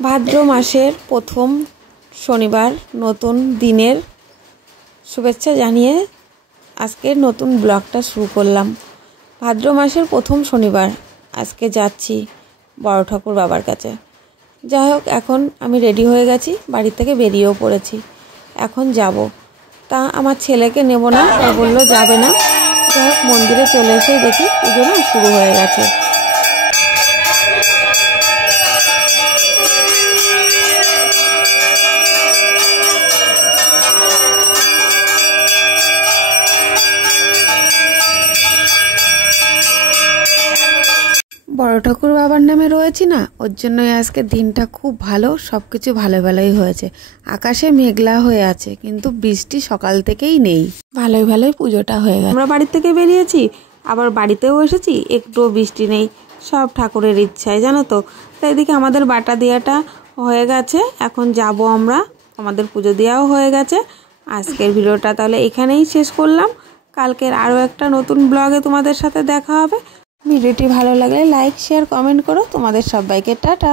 ভাদ্র মাসের প্রথম শনিবার নতুন দিনের শুভেচ্ছা জানিয়ে আজকের নতুন ব্লগটা শুরু করলাম। ভাদ্র মাসের প্রথম শনিবার, আজকে যাচ্ছি বড় ঠাকুর বাবার কাছে। যাই হোক, এখন আমি রেডি হয়ে গেছি, বাড়ি থেকে বেরিয়েও পড়েছি, এখন যাব। তা আমার ছেলেকে নেব না, ও বললো যাবে না। যাই হোক, মন্দিরে চলে এসে দেখি পুজো না শুরু হয়ে গেছে। বড় ঠাকুর বাবার নামে রয়েছি না, ওর জন্যই আজকে দিনটা খুব ভালো, সব কিছু ভালো ভালোই হয়েছে। আকাশে মেঘলা হয়ে আছে, কিন্তু বৃষ্টি সকাল থেকেই নেই। ভালোই ভালোই পুজোটা হয়ে গেছে। আমরা বাড়ির থেকে বেরিয়েছি, আবার বাড়িতেও এসেছি, একটুও বৃষ্টি নেই, সব ঠাকুরের ইচ্ছায়, জানো তো। তাই এদিকে আমাদের বাটা দেওয়াটা হয়ে গেছে, এখন যাব আমরা, আমাদের পুজো দেওয়াও হয়ে গেছে। আজকের ভিডিওটা তাহলে এখানেই শেষ করলাম। কালকের আরও একটা নতুন ব্লগে তোমাদের সাথে দেখা হবে। ভিডিওটি ভালো লাগলে লাইক, শেয়ার, কমেন্ট করো। তোমাদের সবাইকে টাটা।